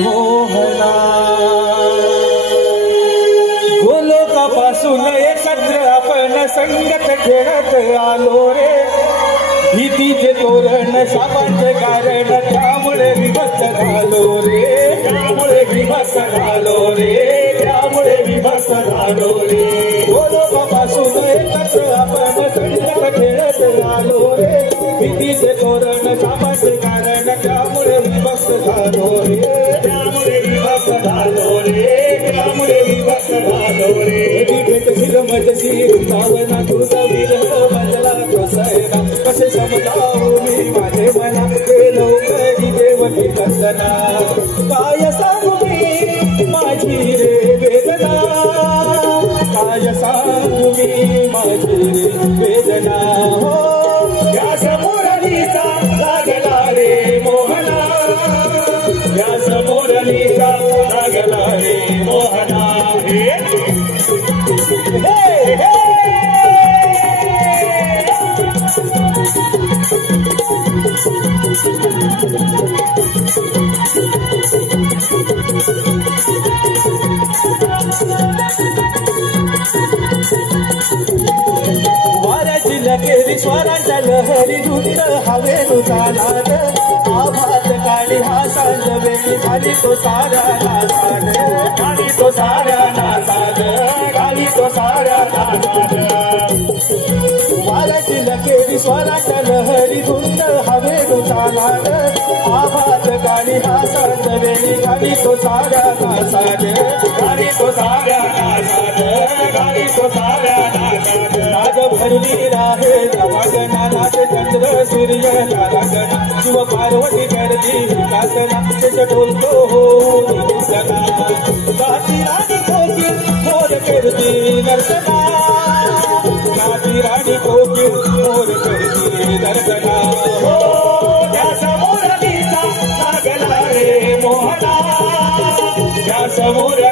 मोहना. गोलोकापासून एकत्र आपण संगत खेळत आलो रे. भीतीचे तोरण शापांचे कारण त्यामुळे विभक्त झालो रे. त्यामुळे विभक्त झालो रे. त्यामुळे विभक्त झालो रे. गोलोकापासून एकत्र आपण संगत खेळत आलो रे. भीतीचे तोरण शापांचे कारण त्यामुळे विभक्त झालो रे. त्यामुळे विभक्त झालो रे. त्यामुळे विभक्त झालो रे. भेट फिरमतशी वृंदावना तुझा विरह बदला कोसळला. कसे समजावू मी माझे मना केलो कधी देवकी वंदना. काय सांगू मी माझी रे वेदना. काय सांगू मी माझी रे वेदना. हो व्यास मुरलीचा लागला रे मोहना. व्यास मुरलीचा लागला रे मोहना. वाऱ्याची लकेरी स्वराच्या लहरी धुंद हवेनु जाणार. आभात काळी हा सांज वेळी खाली तो सारा नासाड. खाली तो सारा नासाड. खाली तो सारा नासाड. वाऱ्याची लकेरी स्वराच्या लहरी धुंद हवेनु जाणार. आभात काळी हा सांज वेळी खाली तो सारा नासाड. खाली तो सारा नासाड. खाली तो सारा नासाड. राज भरली राहे नवागना. नाच चंद्र सूर्य लागना. शिव पार्वती करती विकासना. त्याच्या ढोलतो हो निसना. गाती राणी कोकिल मोर करती नर्तना. गाती राणी कोकिल मोर करती नर्तना. हो त्या मोरलीचा लागला रे मोहना. त्या समोर